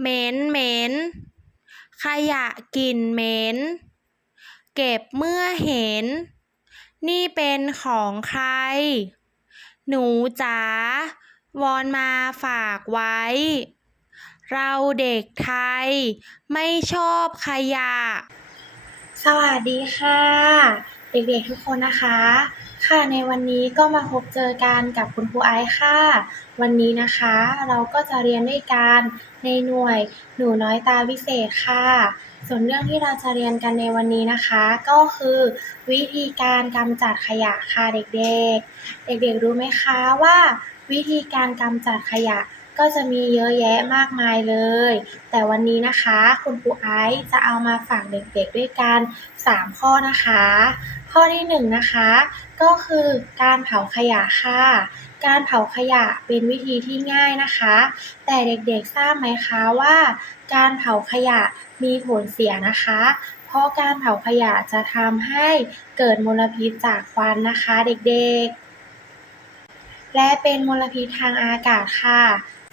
เหม็นเหม็น ขยะกลิ่นเหม็น เก็บเมื่อเห็น นี่เป็นของใคร หนูจ๋าวอนมาฝากไว้ เราเด็กไทย ไม่ชอบขยะ สวัสดีค่ะ เด็กๆทุกคนนะคะ ค่ะในวันนี้ก็มาพบเจอกันกับคุณครูไอซ์ค่ะ วันนี้นะคะเราก็จะเรียนด้วยกันในหน่วยหนูน้อยตาวิเศษค่ะ ส่วนเรื่องที่เราจะเรียนกันในวันนี้นะคะ ก็คือวิธีการกำจัดขยะค่ะเด็กๆ เด็กๆรู้ไหมคะว่า วิธีการกำจัดขยะ ก็จะมีเยอะแยะมากมายเลย แต่วันนี้นะคะ คุณครูไอซ์จะเอามาฝากเด็กๆด้วยกัน 3 ข้อนะคะ ข้อที่1นงนะคะ ก็คือการเผาขยะค่ะ การเผาขยะเป็นวิธีที่ง่ายนะคะ แต่เด็กๆทราบไหมคะว่า การเผาขยะมีผลเสียนะคะเพราะการเผาขยะจะทำให้เกิดมลพิษจากควันนะคะเด็กๆ และเป็นมลพิษทางอากาศค่ะ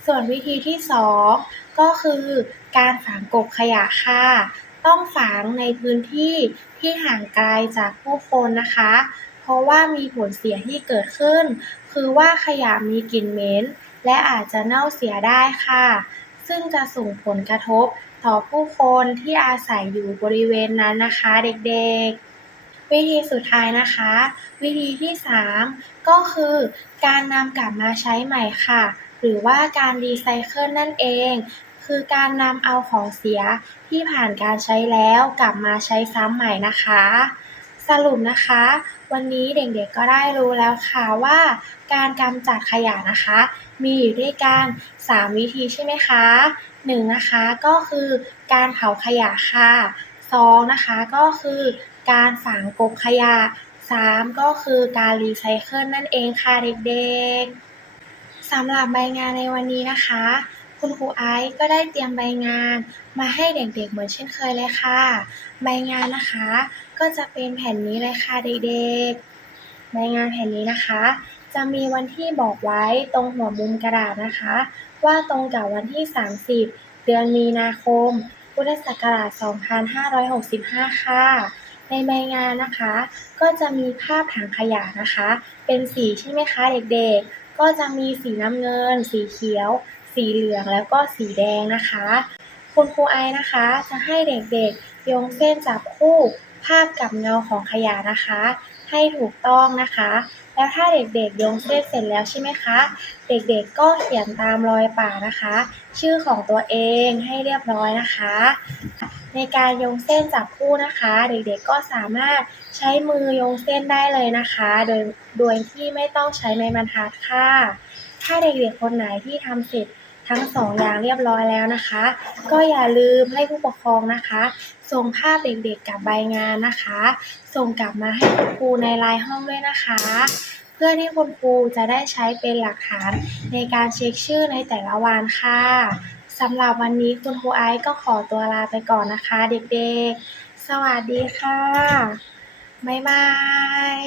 ส่วนวิธีที่ 2 ก็คือการฝังกบขยะค่ะ ต้องฝังในพื้นที่ที่ห่างไกลจากผู้คนนะคะ เพราะว่ามีผลเสียที่เกิดขึ้น คือว่าขยะมีกลิ่นเหม็นและอาจจะเน่าเสียได้ค่ะ ซึ่งจะส่งผลกระทบต่อผู้คนที่อาศัยอยู่บริเวณนั้นนะคะเด็กๆ วิธีสุดท้ายนะคะ วิธีที่ 3 ก็คือการนำกลับมาใช้ใหม่ค่ะ หรือว่าการรีไซเคิลนั่นเอง คือการนำเอาของเสียที่ผ่านการใช้แล้วกลับมาใช้ซ้ำใหม่นะคะ สรุปนะคะ วันนี้เด็กๆก็ได้รู้แล้วค่ะว่า การกำจัดขยะนะคะ มีอยู่ด้วยกัน 3 วิธีใช่ไหมคะ1นะคะก็คือการเผาขยะค่ะ2นะคะก็คือการฝังกลบขยะ 3 ก็คือการรีไซเคิลนั่นเองค่ะเด็กๆ สำหรับใบงานในวันนี้นะคะ คุณครูไอซ์ก็ได้เตรียมใบงานมาให้เด็กๆเหมือนเช่นเคยเลยค่ะ ใบงานนะคะ ก็จะเป็นแผ่นนี้เลยค่ะเด็กๆ ใบงานแผ่นนี้นะคะ จะมีวันที่บอกไว้ตรงหัวมุมกระดาษนะคะ ว่าตรงกับวันที่ 30 เดือนมีนาคม พุทธศักราช 2565 ค่ะในใบงานนะคะ ก็จะมีภาพถังขยะนะคะ เป็นสีใช่ไหมคะเด็กๆ ก็จะมีสีน้ำเงิน สีเขียว สีเหลืองแล้วก็สีแดงนะคะ คุณครูไอนะคะ จะให้เด็กๆโยงเส้นจับคู่ภาพกับเงาของขยะนะคะ ให้ถูกต้องนะคะ แล้วถ้าเด็กๆโยงเส้นเสร็จแล้วใช่ไหมคะ เด็กๆก็เขียนตามรอยป่านะคะ ชื่อของตัวเองให้เรียบร้อยนะคะ ในการโยงเส้นจับคู่นะคะ เด็กๆก็สามารถใช้มือโยงเส้นได้เลยนะคะ โดยโดยที่ไม่ต้องใช้ไม้บรรทัดค่ะ ถ้าเด็กๆคนไหนที่ทำเสร็จ ทั้งสองอย่างเรียบร้อยแล้วนะคะ ก็อย่าลืมให้ผู้ปกครองนะคะ ส่งภาพเด็กๆกับใบงานนะคะ ส่งกลับมาให้คุณครูในไลน์ห้องด้วยนะคะ เพื่อที่คุณครูจะได้ใช้เป็นหลักฐานในการเช็คชื่อในแต่ละวันค่ะสำหรับวันนี้คุณครูไอซ์ก็ขอตัวลาไปก่อนนะคะ เด็กๆ สวัสดีค่ะ บ๊ายบาย